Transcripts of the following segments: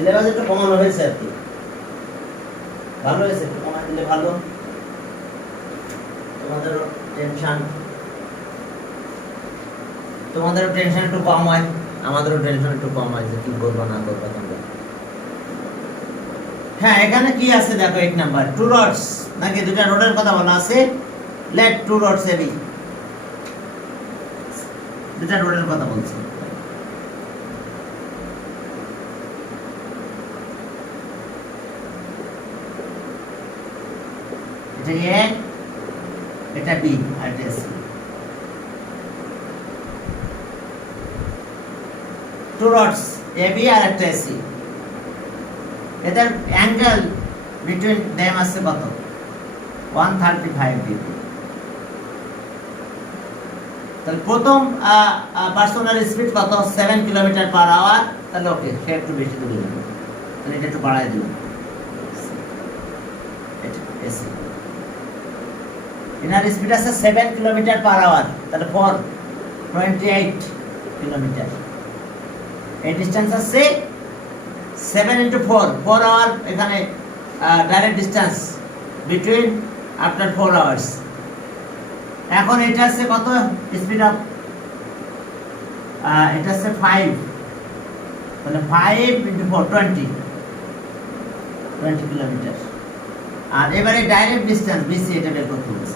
Syllabus একটু কমানো হয়েছে আর কি, ভালো হয়েছে, একটু কমাই দিলে ভালো, তোমাদেরও টেনশন একটু কম হয়, আমাদেরও টেনশন একটু কম হয় যে কি করবো না করবো তোমরা। হ্যাঁ, এখানে কি আছে দেখো, 1 নাম্বার টু রডস, নাকি দুটা রোডের কথা বলা আছে। লেট টু রডস এবি, দুটা রোডের কথা বলছি। এটা এ, এটা বি, আর এটা C. Two roads A B আর একটা সি, এদের অ্যাঙ্গেল বিটুইন দেম আছে কত? 135 ডিগ্রি। তাহলে প্রথম পার্সোনাল স্পিড কত? 7 কিলোমিটার পার আওয়ার। তাহলে ওকে, সে একটু বেশি দূরে যাবে, তাহলে এটা একটু বাড়াই দিলাম, এটা এসি। এনার স্পিড আছে 7 কিলোমিটার পার আওয়ার, তাহলে 28 কিলোমিটার। এই ডিসটেন্স আছে 7 × 4 আওয়ার। এখানে direct distance between after 4 hours. এখন এটা আছে কত স্পিড অফ? এটা আছে 5, তাহলে 5 × 4 20 কিলোমিটার। আর এবারে ডাইরেক্ট ডিসটেন্স বিসি, এটা বের করতে হবে।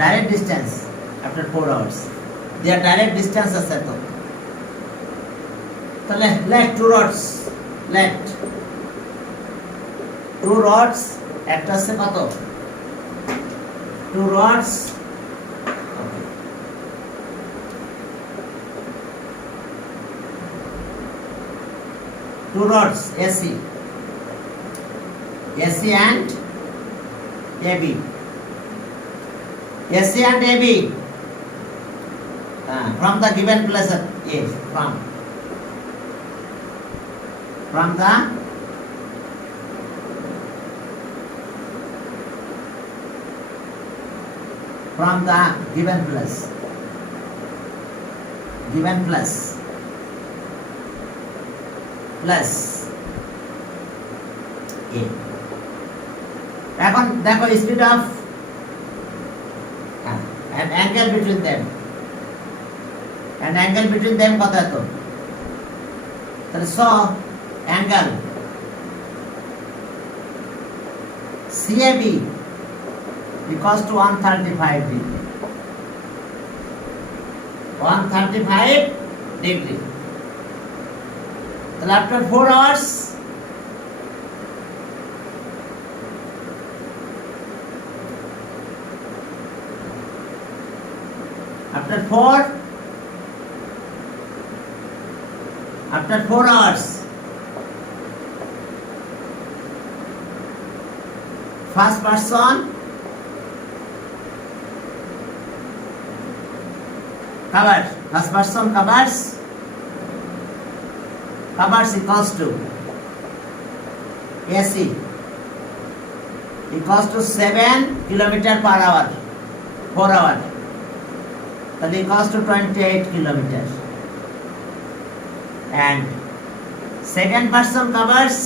Direct distance after 4 hours, there direct distance আছে তো। তাহলে let two rods, let two rods, একটা আছে কত? Two rods AC and AB. AC and AB from the given place at A, from the given place plus A. এখন দেখো speed of and angle between them কত? এত, তাহলে angle CAB equals to 135 degree. 135 degree. তাহলে after 4 hours after 4 hours first person covers equals to AC equals to 7 kilometer per hour, 4 hour, that equals to 28 kilometers. And second person covers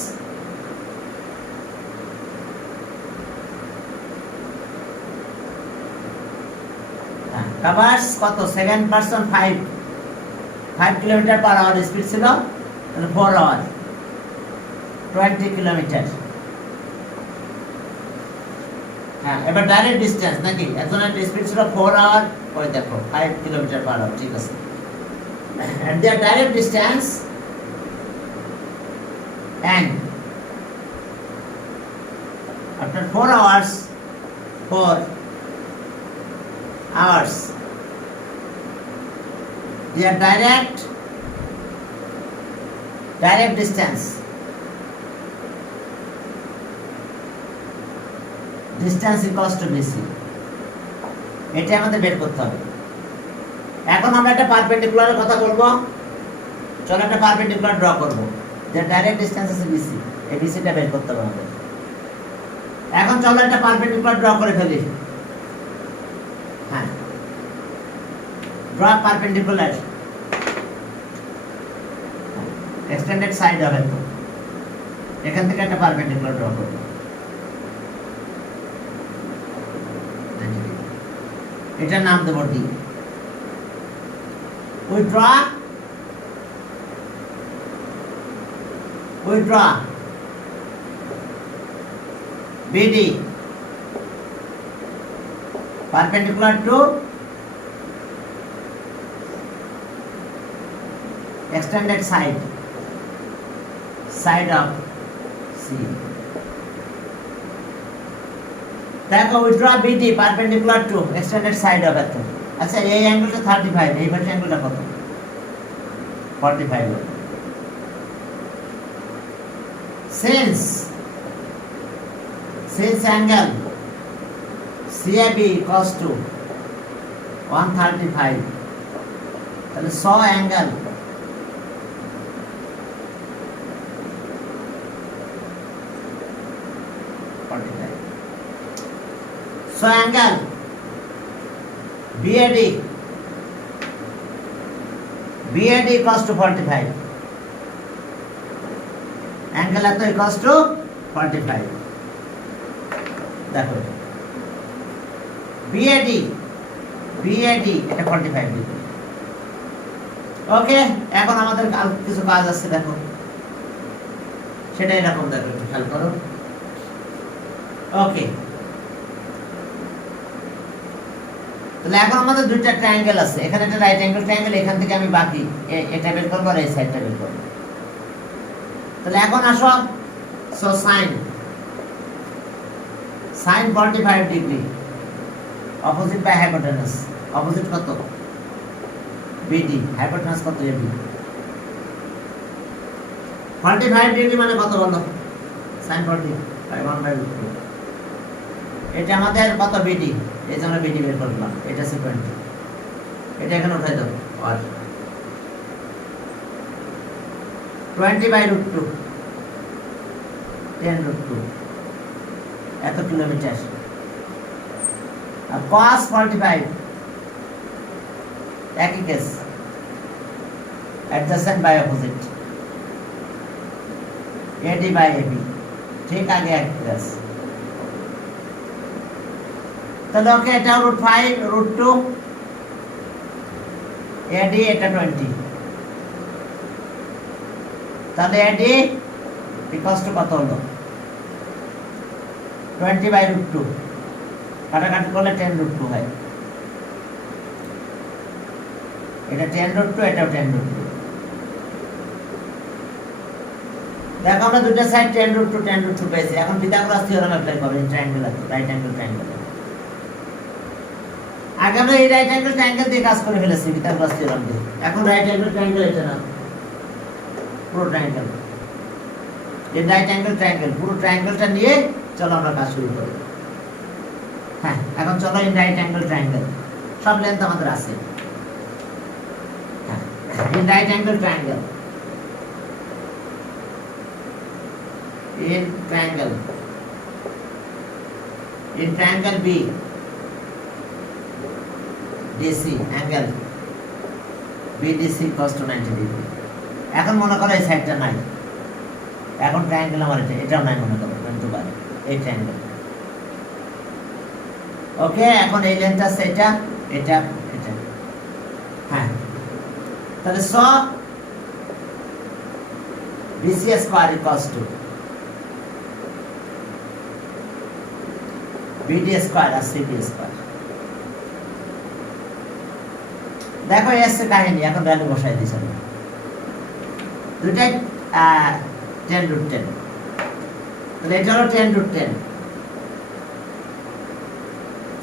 কত? Second person 5 kilometre per hour speed ছিল, তাহলে 4 hour 20 kilometre. হ্যাঁ, এবার direct distance নাকি, একজনের speed ছিল 4 hour, ওই দেখো 5 কিলোমিটার পার আওয়ার, ঠিক আছে। and their direct distance and after 4 hours their direct distance equals to BC. এটা আমাদের বের করতে হবে। এখন আমরা একটা পারপেন্ডিকুলারের কথা বলবো। চলো একটা পারপেন্ডিকুলার ড্র করব, যে ডাইরেক্ট ডিসটেন্স আছে BC, এই BCটা বের করতে হবে আমাদের। এখন চলো একটা পারপেন্ডিকুলার ড্র করে ফেলি। হ্যাঁ, ড্র পারপেন্ডিকুলার এক্সটেন্ডেড সাইড হবে তো এখান থেকে একটা পারপেন্ডিকুলার ড্র করব এটার নাম দেব D we draw BD perpendicular to extended side of C. দেখো we draw BD perpendicular to extended side of it. আচ্ছা এই অ্যাঙ্গেলটা 35 এই পাশে অ্যাঙ্গেলটা কত 45 হবে since angle CAB equals to 135 তাহলে saw angle saw angle BAD equals to 45 angle at equals to 45 দেখো BAD এটা 45 ডিগ্রি ওকে এখন আমাদের কিছু কাজ আছে দেখো সেটা এরকম দেখো একটু খেয়াল করো ওকে তাহলে এখন আমাদের দুইটা ট্রায়াঙ্গেল আছে এখানে একটা রাইট অ্যাঙ্গেল ট্রায়াঙ্গেল এখান থেকে আমি বাকি এটা বের করব আর এই সাইডটা বের করব তাহলে এখন আসো so sin 45 degree opposite by hypotenuse opposite কত BD হাইপোটেনাস কত AB 45 ডিগ্রি মানে কত বলো sin 45 1/2 এটা আমাদের কত BD এই যে আমরা BD বের করলাম এটা 20 এটা এখানে উঠাই দাও আর 20/√2 10√2 এত কিলোমিটার আর cos 45 একই case adjacent by opposite AD by AB ঠিক আগে এক কেস তাহলে ওকে এটা √5 √2 AD এটা 20 তাহলে AD equals to কত হলো 20/√2 কাটাকাটি করলে 10√2 হয় এটা 10√2 এটাও 10√2 দেখো আমরা দুটো সাইড 10√2 পেয়েছি এখন পিথাগোরাস থিওরেম অ্যাপ্লাই করব in triangle right angle triangle আগে আমরা এই রাইট অ্যাঙ্গেল ট্রায়াঙ্গেল দিয়ে কাজ করে ফেলেছি পিথাগোরাস থিওরেম দিয়ে এখন রাইট অ্যাঙ্গেল ট্রায়াঙ্গেল এটা না পুরো ট্রায়াঙ্গেল এই রাইট অ্যাঙ্গেল ট্রায়াঙ্গেল পুরো ট্রায়াঙ্গেলটা নিয়ে চলো আমরা কাজ শুরু করি হ্যাঁ এখন চলো ইন রাইট অ্যাঙ্গেল ট্রায়াঙ্গেল সব লেন্থ আমাদের আছে হ্যাঁ in right angle triangle in triangle B DC angle BDC equals to 90 degree এখন মনে করো এই সাইডটা নাই এখন ট্রায়াঙ্গেল আমার এটাও নাই মনে করো কিন্তু পারে এই ট্রায়াঙ্গেল ওকে এখন এই লেন্থ আছে এটা এটা এটা হ্যাঁ তাহলে so BC square equals to BD square আর CD square দেখো এস এর কাহিনী এখন ভ্যালু বসাই দিছি দুটাই 10√10 তাহলে এটা হলো 10√10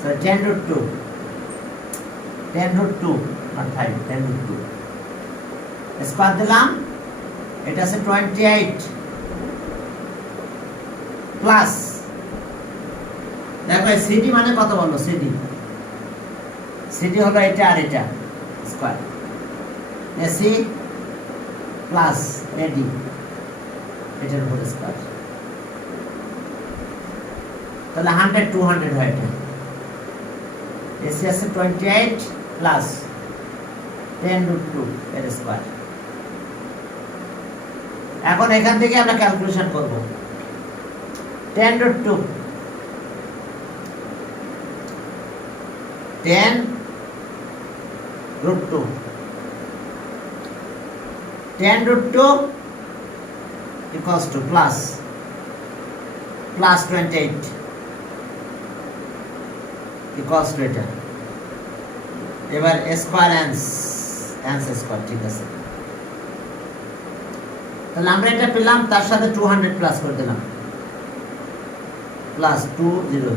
সো 10√2 not 5 10√2 স্কয়ার দিলাম এটা আছে 28 প্লাস দেখো সিডি মানে কত বলো সিডি হলো এটা আর এটা স্কয়ার এসি প্লাস এডি এটার উপর স্কয়ার তাহলে 100 200 হয় এটা এসি আছে 28 প্লাস 10√2 এর স্কয়ার। এখন এখান থেকে আমরা ক্যালকুলেশন করব। 10√2 10√2 10√2 equals to plus 28 equals to এটা। এবার স্কয়ার অ্যান্স স্কয়ার, ঠিক আছে। তাহলে আমরা এটা পেলাম, তার সাথে 200 প্লাস করে দিলাম, প্লাস 200।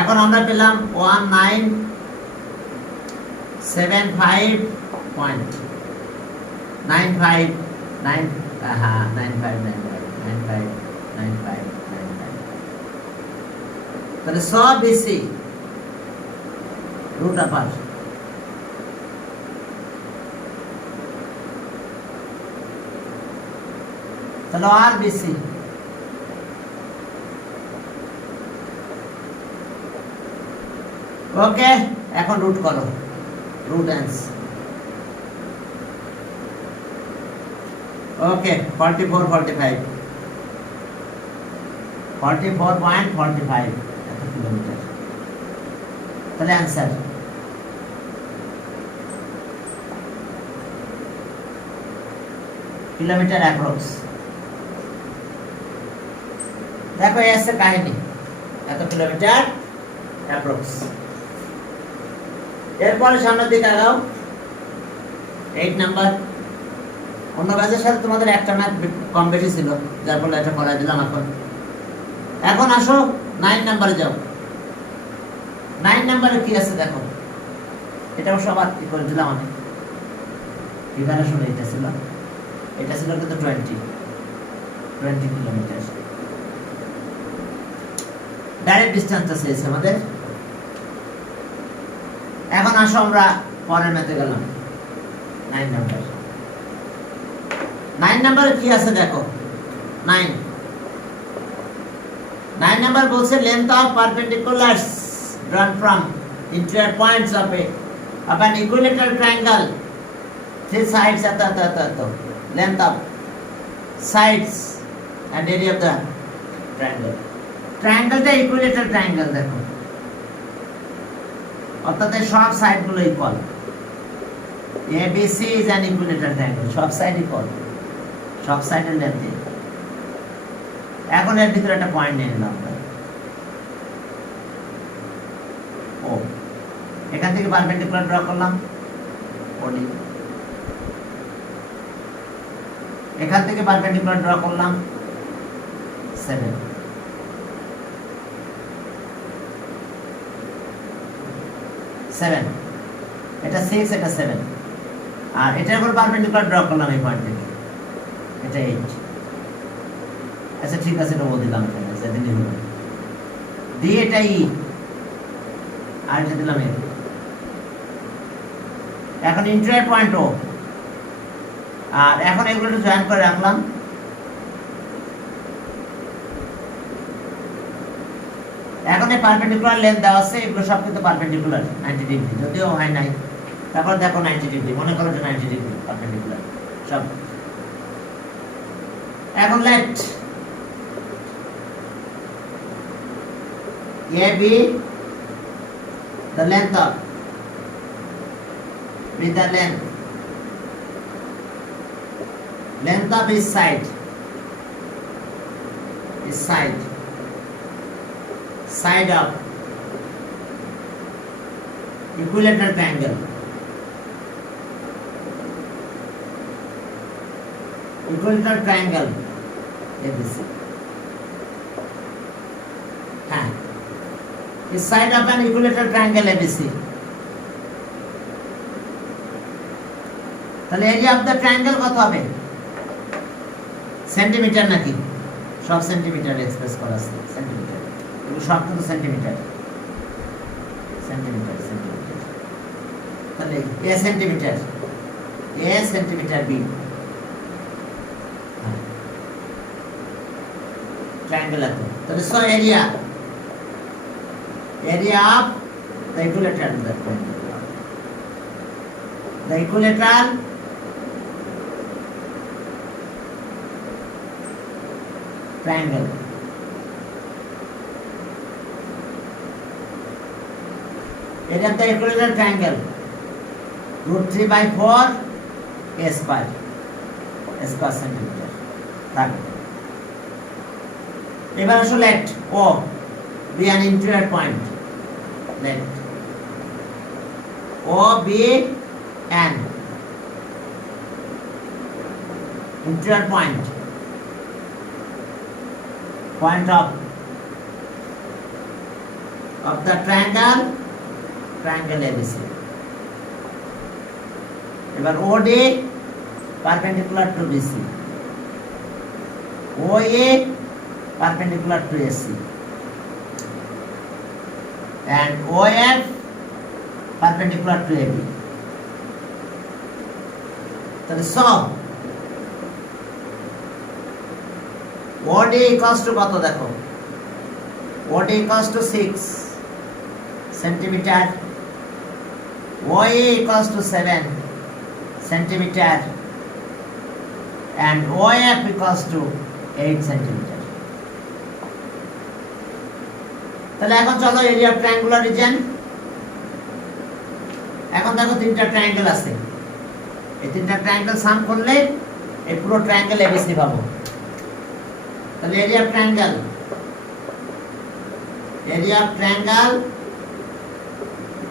এখন আমরা পেলাম 1975.95 তাহলে সব বেশি রুট আপার। তাহলে আর বেশি ওকে। এখন রুট করো, রুট অ্যান্স। ওকে 44.45 এত কিলোমিটার। তাহলে অ্যান্সার কিলোমিটার অ্যাপ্রক্স। দেখো এসে কাহিনী, এত কিলোমিটার অ্যাপ্রক্স। এরপরে সামনের দিকে আগাও, 8 নাম্বার। অন্য ব্যাচের সাথে তোমাদের একটা ম্যাথ কম বেশি ছিল, যার ফলে এটা করাই দিলাম। এখন আসো 9 নাম্বারে যাও। 9 নাম্বারে কি আছে দেখো, এটাও সবার কি করে দিলাম আমি। এখানে শুনে এটা ছিল কিন্তু 20 কিলোমিটার ডাইরেক্ট ডিসটেন্সটা চেয়েছে আমাদের। এখন আসো আমরা পরের ম্যাথে গেলাম, 9 নাম্বার। 9 নাম্বারে কি আছে দেখো। 9 নাম্বার বলছে length of perpendiculars drawn from interior points of an equilateral triangle, three sides at the length of sides and area of the triangle. ট্রায়াঙ্গেলটা ইকুইলেটারাল ট্রায়াঙ্গেল দেখো, অর্থাৎ সব সাইডগুলো equal. ABC is an equilateral triangle, সব side equal, সব সাইডের length. এখন এর ভিতরে একটা পয়েন্ট নিয়ে নিলাম আমরা। ও এখান থেকে পারপেন্ডিকুলার ড্র করলাম OD, এখান থেকে পারপেন্ডিকুলার ড্র করলাম 7, এটা 6, এটা 7, আর এটার উপর পারপেন্ডিকুলার ড্র করলাম এই পয়েন্ট থেকে, এটা 8। আচ্ছা ঠিক আছে, এটা বলে দিলাম এখানে, সেটা দিলে হলো ডি, এটা ই, আর এটা দিলাম এ। এখন ইন্টারিয়র পয়েন্ট ও, আর এখন এগুলো একটু জয়েন করে রাখলাম। এখন এই পারপেন্ডিকুলার লেন্থ দেওয়া আছে, এগুলো সব কিন্তু পারপেন্ডিকুলার 90 ডিগ্রি, যদিও হয় নাই। তারপর দেখো 90 ডিগ্রি, মনে করো যে 90 ডিগ্রি পারপেন্ডিকুলার সব। এখন late AB the length of with the length of each side of equilateral triangle, ABC, হ্যাঁ, is side of an equilateral triangle ABC. তাহলে এরিয়া অফ দ্য ট্রায়াঙ্গেল কত হবে? সেন্টিমিটার নাকি? সব সেন্টিমিটার এক্সপ্রেস করা আছে, সেন্টিমিটার, এগুলো সব কিন্তু সেন্টিমিটার। তাহলে A সেন্টিমিটার B, ট্রায়াঙ্গেল এত। তাহলে so area of the equilateral triangle, the equilateral triangle. Area of the equilateral triangle √3/4 a square centimeter. থাকবে। এবার আসো let O be an interior point. Let O be an interior point of the triangle ABC. এবার OD perpendicular to BC, OA perpendicular to AC, and OF perpendicular to AB. তাহলে সব OD equals to কত দেখো, OD equals to 6 centimeter, OA equals to 7 centimeter, and OF equals to 8 centimeter. তাহলে এখন চলো area of triangular region. এখন দেখো তিনটা ট্রায়াঙ্গেল আছে, এই তিনটা ট্রায়াঙ্গেল সাম করলে এই পুরো ট্রায়াঙ্গেল এবিসি পাবো। তাহলে এরিয়া অফ ট্রায়াঙ্গেল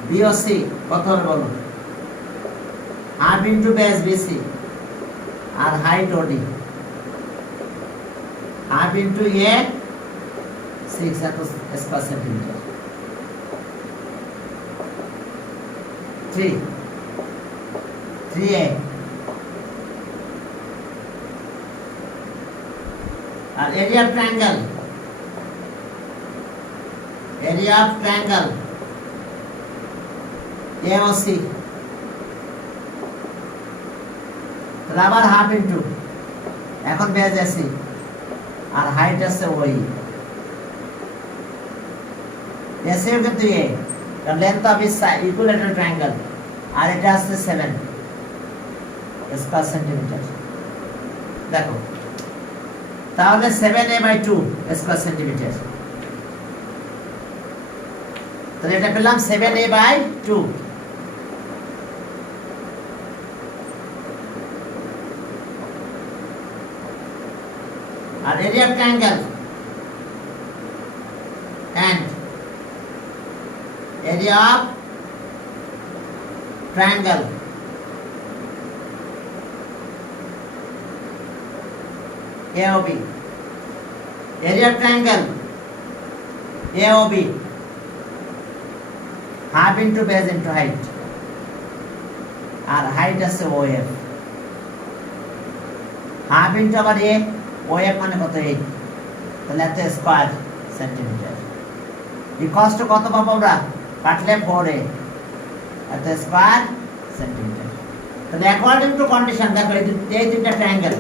বিওসি কত হবে বলো, হাফ ইন্টু বেস বিসি আর height OD, half into A 6 square centimetre, 3a আর এরিয়া অফ ট্রায়াঙ্গেল AOC তাহলে আবার হাফ ইন্টু, এখন বেজ আছে আর হাইট আছে ওই এসে কিন্তু এ the length of his equilateral triangle আর এটা আছে 7 স্কয়ার সেন্টিমিটার। দেখো তাহলে 7a/2 স্কয়ার সেন্টিমিটার, তাহলে এটা পেলাম 7a/2। আর area of triangle and area of triangle AOB, area of triangle AOB half into base into height R height আছে OF, half into আবার A, OF মানে কত 8, তাহলে এত স্কয়ার সেন্টিমিটার। এই কষ্ট কত পাবো আমরা, কাটলে 4a এত স্কয়ার সেন্টিমিটার। তাহলে অ্যাকর্ডিং টু কন্ডিশন দেখো এই তিনটা ট্রায়াঙ্গেল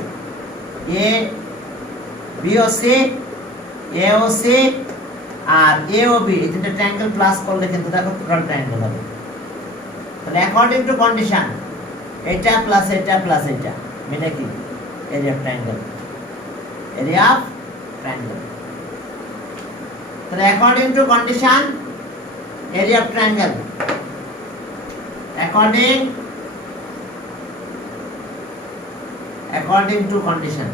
এ বিওসি এওসি আর এওবি, এই তিনটা ট্রায়াঙ্গেল প্লাস করলে কিন্তু দেখো টোটাল ট্রায়াঙ্গেল হবে। তাহলে অ্যাকর্ডিং টু কন্ডিশন এটা প্লাস এটা প্লাস এটা মিলে কি এরিয়া অফ ট্রায়াঙ্গেল, তাহলে according to condition area of triangle according to condition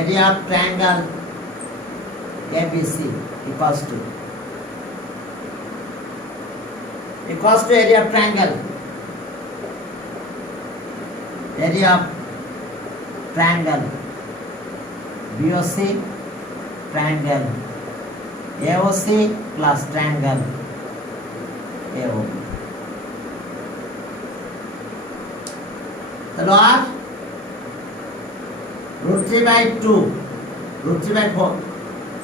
area of triangle ABC equals to area of triangle BOC triangle AOC plus triangle AOB. তাহলে আর √3/2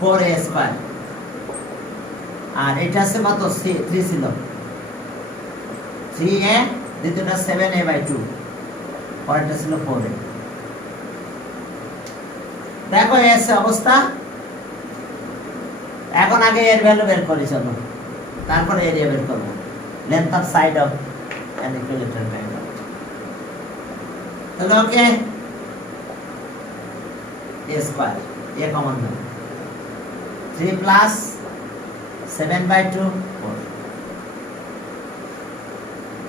4a square আর এটা আছে কত 3 ছিল 3a, দ্বিতীয়টা 7a/2, পরেরটা ছিল 4a। দেখো এসে অবস্থা এখন আগে এর ভ্যালু বের করি, চলো তারপরে এরিয়া বের করব। Length of side of an equilateral triangle, তাহলে ওকে a square a common now 3 plus 7/2 4,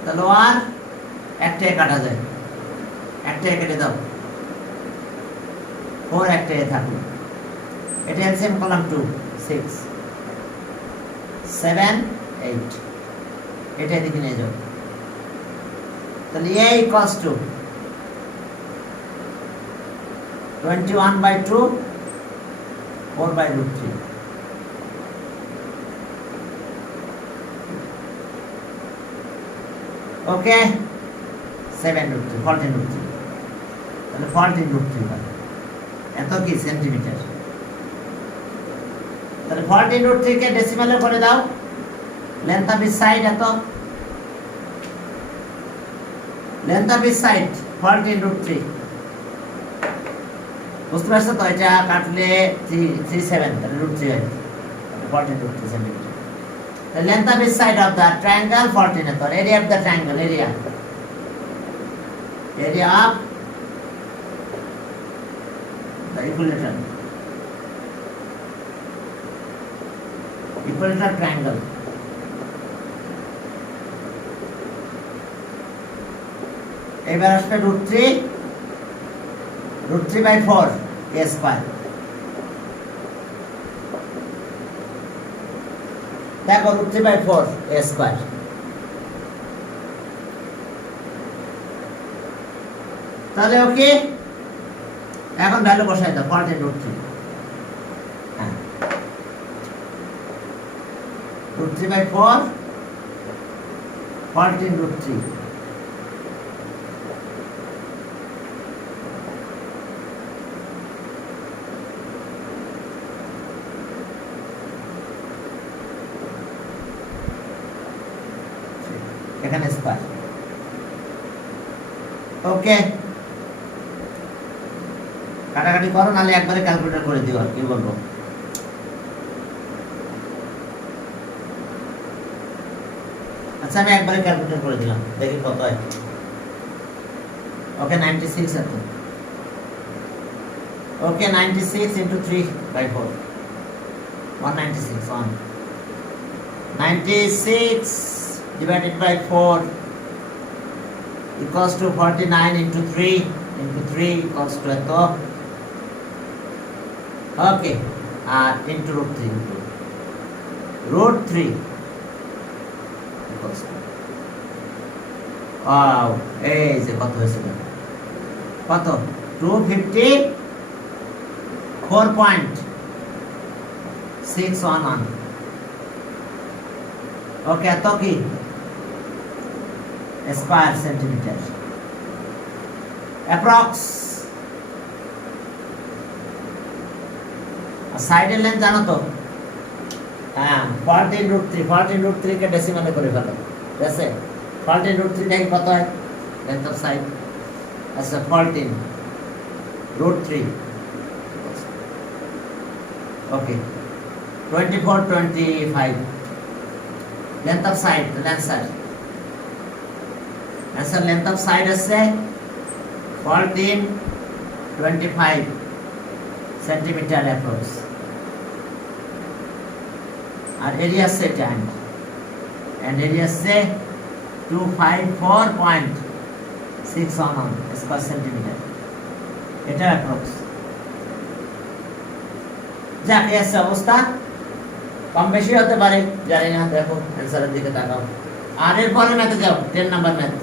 তাহলে আর একটা কাটা যায়, একটা কেটে দাও 4 একটা থাকলো, এটা এলসিএম কলাম 2 6 7 8, এটা এদিকে নিয়ে যাও, তাহলে a equals to 21/2 4/√3, ওকে 7/√3 14/√3, তাহলে 14/√3 হয় এত কি সেন্টিমিটার, তাহলে 14/√3 কে ডেসিমালে করে দাও, লেন্থ অফ ইচ সাইড এত, লেন্থ অফ ইচ সাইড 14/√3, বুঝতে পারছো তো? এটা কাটলে 37, তাহলে √3 হয় 14/√3 centimetre. The length of each side of the triangle 14 है, तो area of the triangle, area of the equilateral triangle, এবার আসবে √3/4 a স্কয়ার, দেখো √3/4 a স্কয়ার, তাহলে ওকে এখন ভ্যালু বসাই দাও 14/√3, হ্যাঁ √3/4 14/√3, এখানে স্কয়ার, ওকে কাটাকাটি করো, নাহলে একবারে ক্যালকুলেটর করে দিও, আর কি বলবো। আচ্ছা আমি একবারে ক্যালকুলেটর করে দিলাম, দেখি কত হয়। ওকে 96 আছে, ওকে 96 into 3/4 196, 96 divided by 4 equals to 49 into 3 equals to এত, ওকে আর into √3 equals to, ওয়াও এই যে কত হয়েছে, কত 254.611, ওকে এত কি স্কয়ার সেন্টিমিটার অ্যাপ্রক্স। সাইডের লেন্থ জানো তো, হ্যাঁ 14/√3 কে ডেসিমালে করে ফেলো, ঠিক আছে 14/√3 দেখি কত হয় লেন্থ অফ সাইড, আচ্ছা 14/√3, ওকে 24/25 length of side, answer length of side আছে 14/25 সেন্টিমিটার অ্যাপ্রক্স, আর এরিয়া আছে and area আছে 254.611 স্কয়ার সেন্টিমিটার, এটা অ্যাপ্রক্স। যাক এই আছে অবস্থা, কম বেশি হতে পারে জানি না, দেখো অ্যানসারের দিকে তাকাও। আর এর পরে ম্যাথে যাও, 10 নাম্বার ম্যাথ,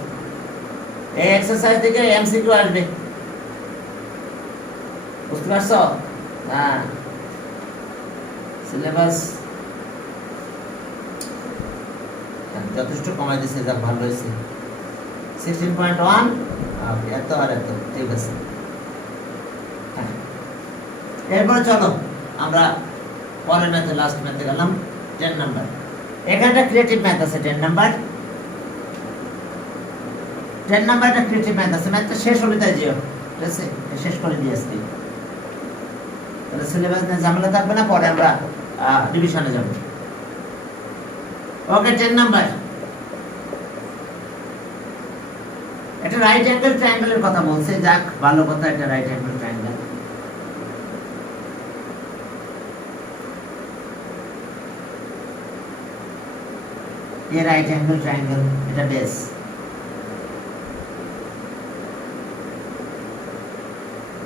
এই এক্সারসাইজ থেকে এমসিকিউ আসবে, বুঝতে পারছো? হ্যাঁ সিলেবাস যথেষ্ট কমাই দিয়েছে, যা ভালো হয়েছে 16.1 এত আর এত, ঠিক আছে। হ্যাঁ এরপরে চলো আমরা পরের ম্যাথে, লাস্ট ম্যাথে গেলাম 10 নাম্বার। এখানটা ক্রিয়েটিভ ম্যাথ আছে 10 নাম্বার, 10 নাম্বারটা ক্রিয়েটিভ ম্যাথ আছে, ম্যাথটা শেষ হলে তাই যেও, ঠিক আছে শেষ করে দিয়ে আসছি, তাহলে সিলেবাস নিয়ে ঝামেলা থাকবে না, পরে আমরা ডিভিশনে যাব। ওকে 10 নাম্বার, এটা রাইট অ্যাঙ্গেল ট্রায়াঙ্গেলের কথা বলছে। যাক, ভালো কথা, এটা রাইট অ্যাঙ্গেল ট্রায়াঙ্গেল। ये राइट एंगल ट्रायंगल, এটা বেস।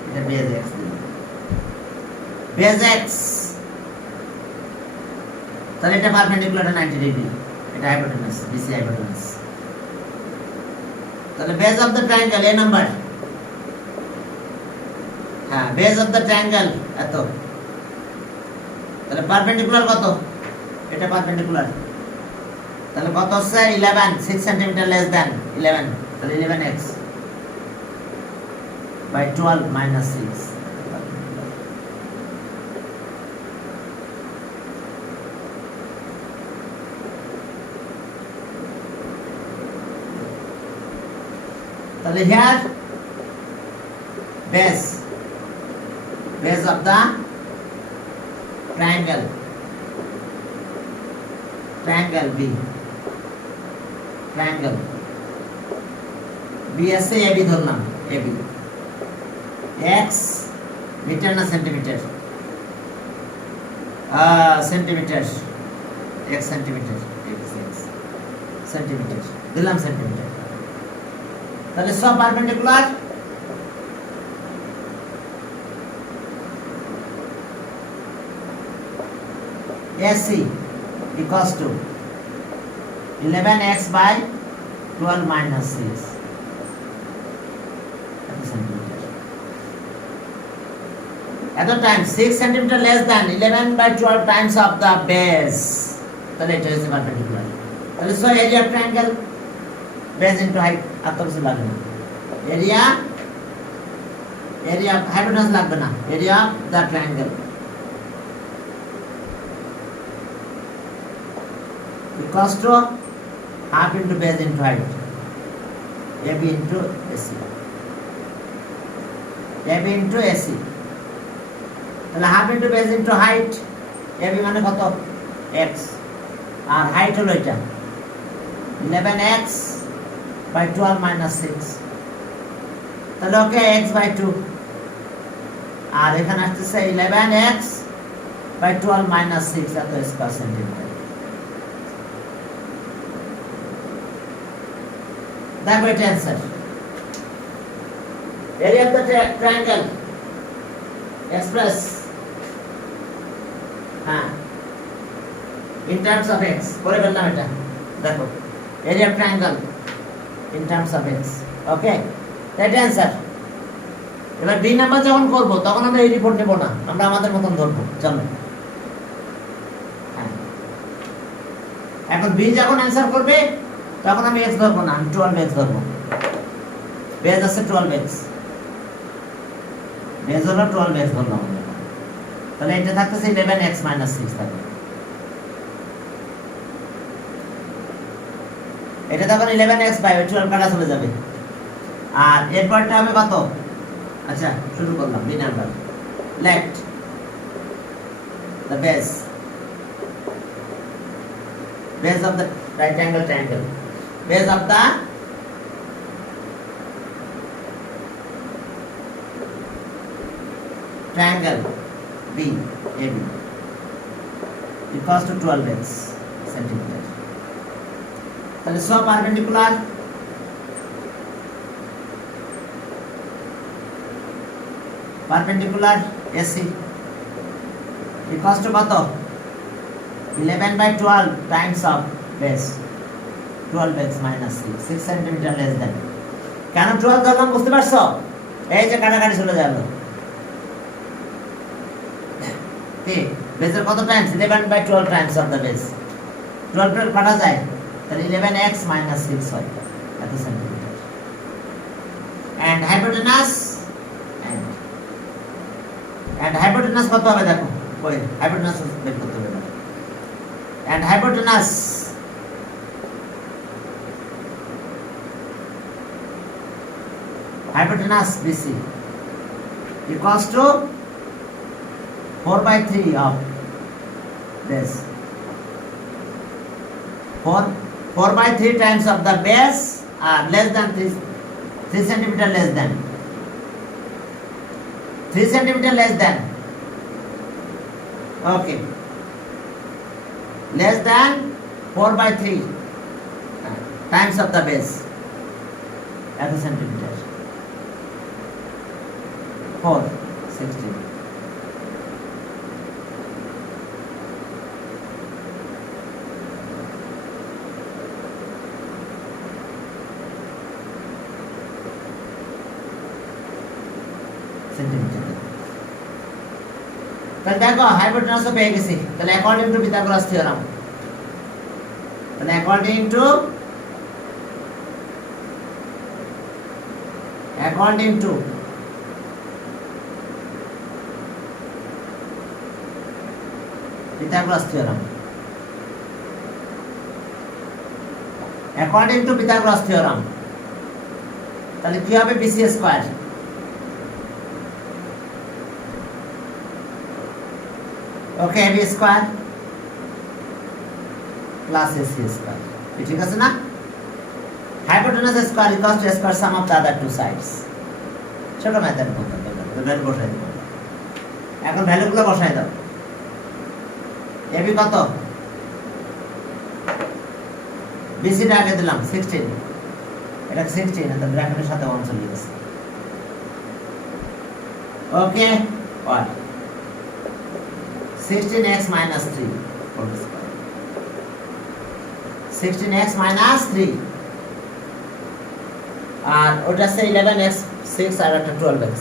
এটা বেস x, বেস x, তাহলে এটা পারপেন্ডিকুলার 90 ডিগ্রি, এটা হাইপোটেনাস, BC হাইপোটেনাস। তাহলে base of the triangle A number, হ্যাঁ বেস অফ দ্য ট্রায়াঙ্গেল এত, তাহলে পারপেন্ডিকুলার কত? এটা পারপেন্ডিকুলার, তাহলে কত হচ্ছে 11, 6 সেন্টিমিটার লেস দ্যান 11, তাহলে 11x বাই 12 মাইনাস 6। তাহলে here base of the triangle B, triangle B আছে AB ধরলাম, AB x মিটার না centimetre, centimetre, x centimetre, x centimetre দিলাম, সেন্টিমিটার। তাহলে সব perpendicular, AC equals to 11x by 12 minus 6 at the time 6 centimeter less than 11 by 12 times of the base, তাহলে এটা হচ্ছে perpendicular. তাহলে so area of triangle base into height, আর তো কিছু লাগবে না। এরিয়া হাইপোটেনাস লাগবে না, area of the triangle equals to half into base into height, AB into AC, AB into AC। তাহলে half into base into height, AB মানে কত? x, আর height হলো এটা 11x by 12 minus 6, তাহলে ওকে x by 2, আর এখানে আসতেছে 11x by 12 minus 6 এত square centimetre. দেখো এটা answer. Area of the triangle express, হ্যাঁ ইন টার্মস অফ x করে ফেললাম এটা। দেখো area of triangle in terms of x, ওকে এটা অ্যান্সার। এবার বি নাম্বার যখন করব তখন আমরা এই রিপোর্ট নেব না, আমরা আমাদের মতন ধরবো। চলো হ্যাঁ, এখন বি যখন অ্যান্সার করবে তখন আমি x ধরবো না, আমি 12x ধরবো। বেস আছে 12x, বেস হলো 12x ধরলাম। তাহলে এটা থাকতেছে 11x minus 6 থাকবে, এটা তখন 11x বাই 12 কাটা চলে যাবে। আর এরপরটা হবে কত? আচ্ছা শুরু করলাম B number. Let the base of the right angle triangle, base of the triangle B, AB equals to 12x centimeter। তাহলে সব পারপেন্ডিকুলার, AC equals to কত? 11 by 12 times of base 12x minus 6 centimetre less than. কেন 12 ধরলাম বুঝতে পারছো? এই যে কাটাকাটি চলে গেল। কি বেসের কত Times? 11 by 12 Times of the base. 12 এর কাটা যায়, তাহলে 11x minus 6 হয় এত সেন্টিমিটার। এন্ড হাইপোটেনাস কত হবে দেখো, ওই হাইপোটেনাস বের করতে হবে। And hypotenuse BC equals to 4 by 3 of base. 4 by 3 times of the base are less than 3 centimeter less than 3 centimeter less than, okay, less than 4 by 3 times of the base at a centimeter. 4 16. Centimetre. তাহলে দেখো হাইপোটেনাসও পেয়ে গেছি। তাহলে according to Pythagoras theorem, তাহলে according to Pythagoras theorem, according to Pythagoras theorem, তাহলে কি হবে? BC square okay, AB square plus AC square, ঠিক আছে না? Hypotenuse square equals to square sum of the other two sides. ছোট method value বসাই দাও। এখন ভ্যালুগুলো বসাই দাও। এবি কত? বিসিটা আগে দিলাম 16, এটা 16 এটা ব্র্যাকেটের সাথে 1 চলে গেছে। ওকে, what 16x minus 3 whole square, 16x minus 3 আর ওটা আছে 11x 6 আর একটা 12x।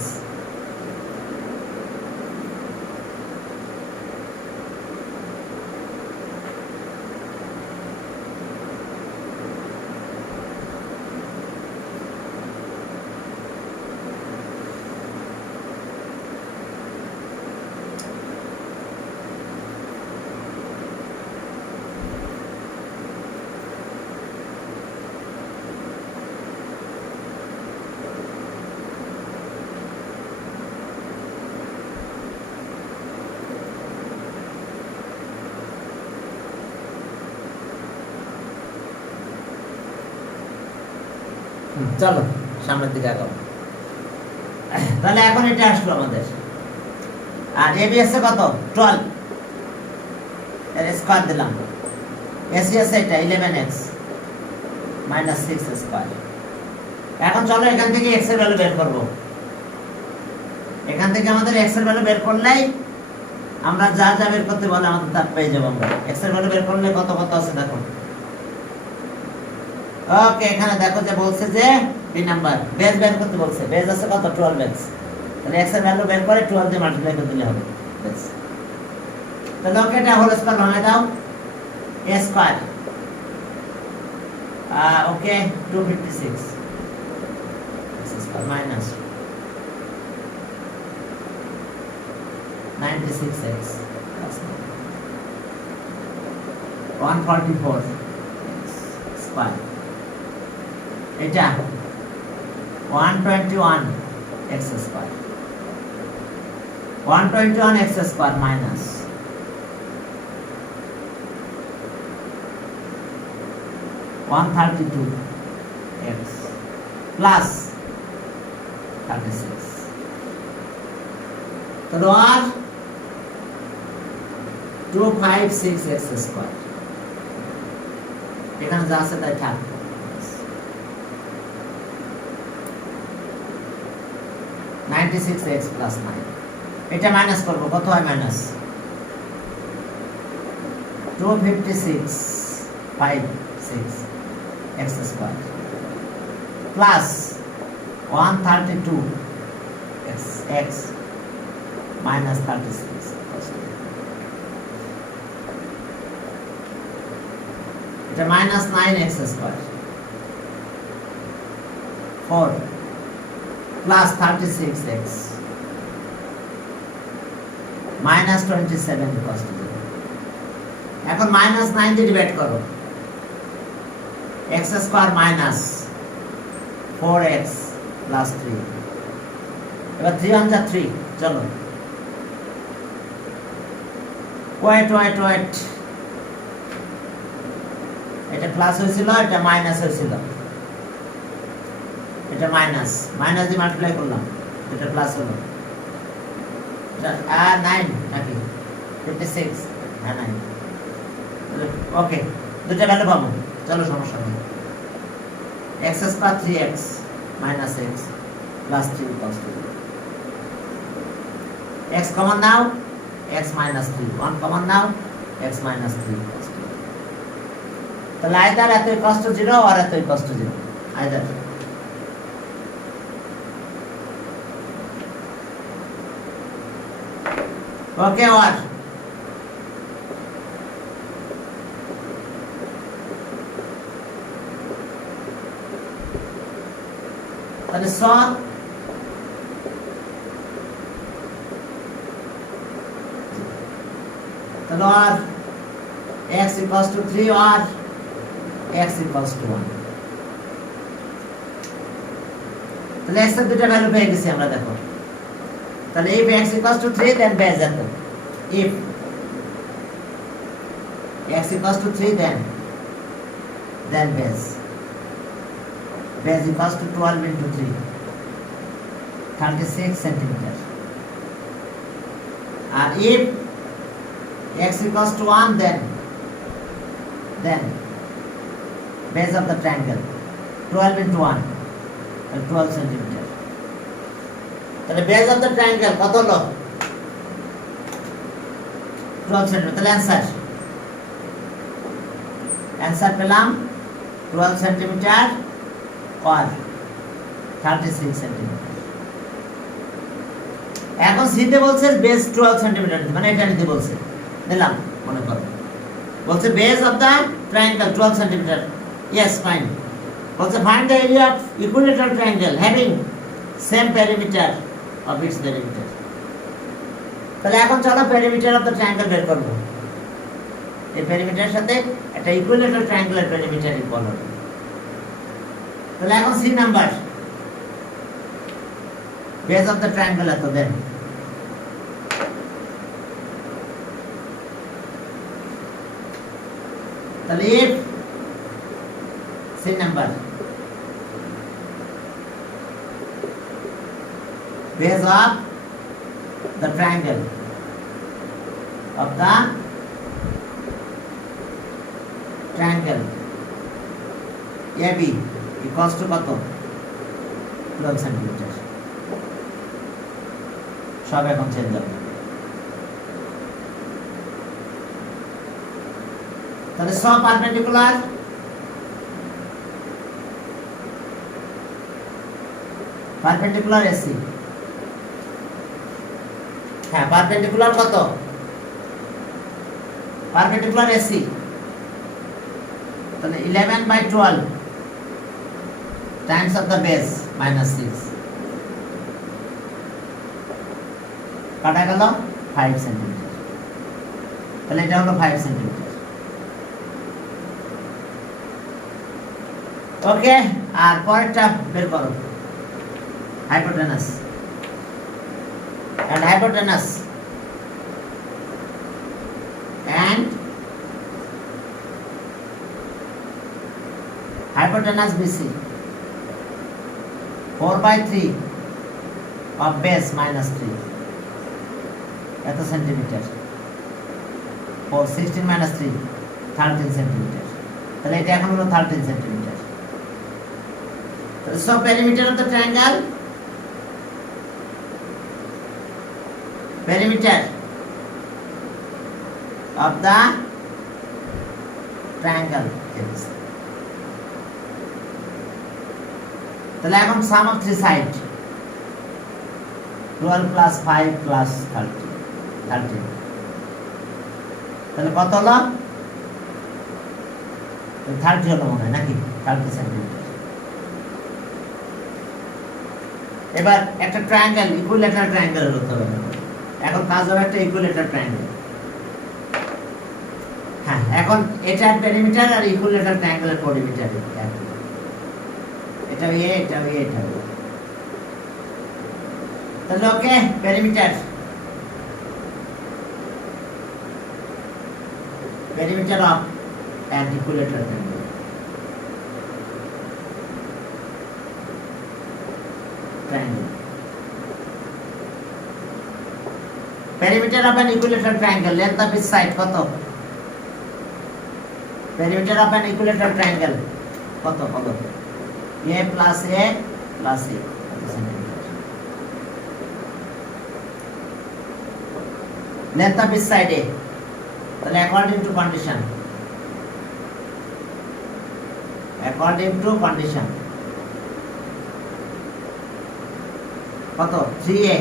চলো সামনের দিকে আগাও। তাহলে এখন এটা আসলো আমাদের, আর এবি আছে কত? 12 এর স্কয়ার দিলাম, এসি আছে এটা 11x minus 6 স্কয়ার। এখন চলো এখান থেকে x এর ভ্যালু বের করব। এখান থেকে আমাদের x এর ভ্যালু বের করলেই আমরা যা যা বের করতে বলে আমাদের তা পেয়ে যাব আমরা। x এর ভ্যালু বের করলে কত কত আছে দেখো। ওকে, এখানে দেখো যে বলছে যে বি নাম্বার বেস বের করতে বলছে। বেস আছে কত? 12x। তাহলে x এর ভ্যালু বের করে 12 দিয়ে মাল্টিপ্লাই করে দিলে হবে বেস। তাহলে ওকে, এটা হোল স্কয়ার বানাই দাও, a square okay 256 x square minus 96x plus 144 square, এটা 121x square, 121x square minus 132x plus 36। তাহলে আর 256x স্কয়ার, এখানে যা আছে তাই থাক। 96x plus 9, এটা মাইনাস করব, কত হয়? Minus 256 56x square plus 132x minus 36 এটা minus 9x square 4 plus 36x minus 27 equals to 0। এখন minus 9 দিয়ে ডিভাইড করো, x square minus 4x plus 3, এবার 3 1 যা 3, চলো ওয়েট, এটা প্লাস হয়েছিল, এটা মাইনাস হয়েছিল, এটা মাইনাস দিয়ে মাল্টিপ্লাই করলাম, এটা প্লাস হলো, আর 9 নাকি 56, হ্যাঁ 9, ওকে, দুটো ভ্যালু পাবো, চলো সমস্যা নেই। x square 3x minus x plus 3 equals to 0। x common now, x minus 3, 1 common now, x minus 3 equals to 0। তাহলে আইদার এত ইকুয়ালস টু 0 আর এত ইকুয়ালস টু 0, আইদার। ওকে, আর তাহলে স তাহলে আর x equals to 3 R x equals to 1, তাহলে x এর দুটো value পেয়ে গেছি আমরা, দেখো। তাহলে if x equals to 3 then base এত, if x equals to 3 then base equals to 12 into 3, 36 centimeter. And if x equals to 1 then base of the triangle 12 into 1, 12 centimeter. তাহলে base of the triangle কত হলো? 12 centimeter. তাহলে answer পেলাম 12 centimetre আর 36 centimetre. এখন সিতে বলছে base 12 centimetre, মানে এটা নিতে বলছে, দিলাম মনে করো। বলছে base of the triangle 12 centimetre, yes fine. বলছে find the area of equilateral triangle having same perimeter of its perimeter. তাহলে এখন চলো পেরিমিটার অফ দা ট্রায়াঙ্গেল বের করব। এই পেরিমিটারের সাথে একটা ইকুইলেটারাল ট্রায়াঙ্গেলের পেরিমিটার ইকুয়াল হবে। তাহলে এখন C number, base of the triangle এত, দেন তাহলে if C number base of the triangle AB equals to কত? 12 সেন্টিমিটার। সব এখন চেঞ্জ হবে। তাহলে সব পারপেন্ডিকুলার এসি, হ্যাঁ পারপেন্ডিকুলার কত? পারপেন্ডিকুলার এসি, তাহলে 11/12 times of the base minus 6, কাটা গেল 5 সেন্টিমিটার। তাহলে এটা হলো 5 সেন্টিমিটার। ওকে, আর পরেরটা বের করো, hypotenuse and hypotenuse BC 4/3 of base minus 3 এত সেন্টিমিটার, 16 minus 3 13 সেন্টিমিটার। তাহলে এটা এখন হলো 13 সেন্টিমিটার। তাহলে সব perimeter of the triangle, perimeter of the triangle is, তাহলে এখন sum of three side 12 plus 5 plus 13, তাহলে কত হলো? 30 হলো মনে হয় নাকি, 30 সেন্টিমিটার। এবার একটা ট্রায়াঙ্গেল, ইকুইলেটারাল ট্রায়াঙ্গেল হতে হবে। এখন কাজ হবে একটা ইকুইলেটারাল ট্রায়াঙ্গেল। হ্যাঁ, এখন এটার পেরিমিটার আর ইকুইলেটারাল ট্রায়াঙ্গেলের পেরিমিটার একই, এটা এ, এটা এ, এটা এ। তাহলে ওকে, perimeter perimeter of an equilateral triangle. Perimeter of an equilateral triangle, length of its side কত? Perimeter of an equilateral triangle কত? A plus A plus A length of its side A, তাহলে according to condition কত? 3A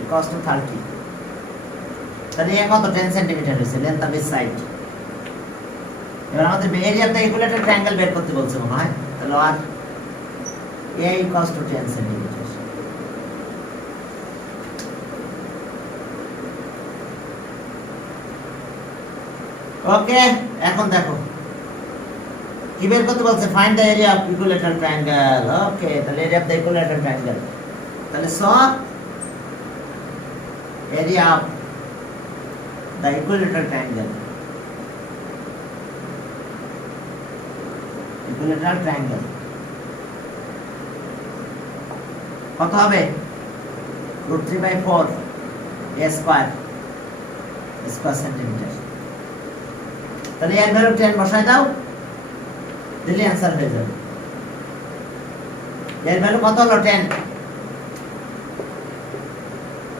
equals to 30, তাহলে এ কত? 10 centimetre হয়েছে length of its side। এবার আমাদের area of the equilateral triangle বের করতে বলছে মনে হয়, তাহলে আর A equals to 10 centimetre. Okay, এখন দেখো কি বের করতে বলছে, find the area of equilateral triangle. Okay, তাহলে area of the equilateral triangle, তাহলে so area of the equilateral triangle, equilateral triangle কত হবে? √3/4 a স্কয়ার সেন্টিমিটার। তাহলে এর ভ্যালু 10 বসাই দাও, দিলে অ্যান্সার হয়ে যাবে। এর ভ্যালু কত হলো? 10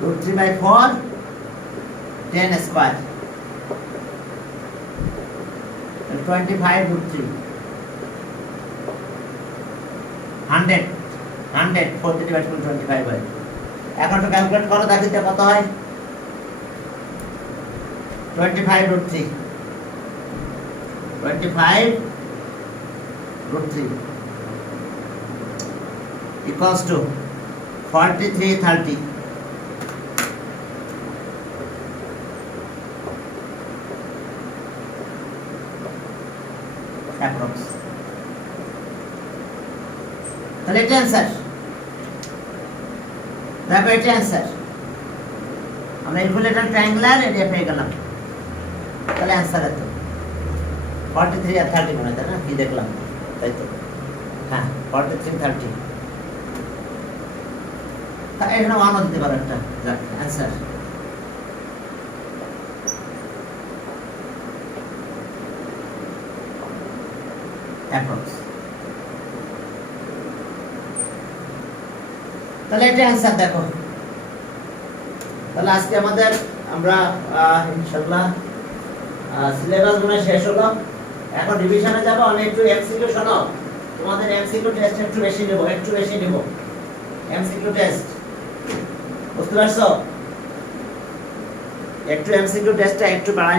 √3/4 10 স্কয়ার 25√3 100 40 ডিভাইড করে 25 হয়। এখন তো ক্যালকুলেট করো, দেখিতে কত হয়? 25√3 equals to 4330 approx। তাহলে এটা অ্যান্সার, দেখো এটা অ্যান্সার। আমরা ইকুইলেটারাল ট্রায়াঙ্গুলার এরিয়া পেয়ে গেলাম, তাহলে অ্যান্সার এত 43 আর 30 মনে হয়, তাই না? কি দেখলাম, তাই তো? হ্যাঁ, 4330। তাই এখানে 1 দিতে পারো একটা, যাক অ্যান্সার। অ্যাপ্রক্স, তাহলে এটা অ্যান্সার। দেখো তাহলে আজকে আমাদের আমরা ইনশাআল্লাহ সিলেবাস গুলো শেষ হলো। এখন রিভিশনে যাব। আমি একটু এমসিকিউ শোনো, তোমাদের এমসিকিউ টেস্ট একটু বেশি নেব এমসিকিউ টেস্ট, বুঝতে পারছো? একটু এমসিকিউ টেস্টটা একটু বাড়াই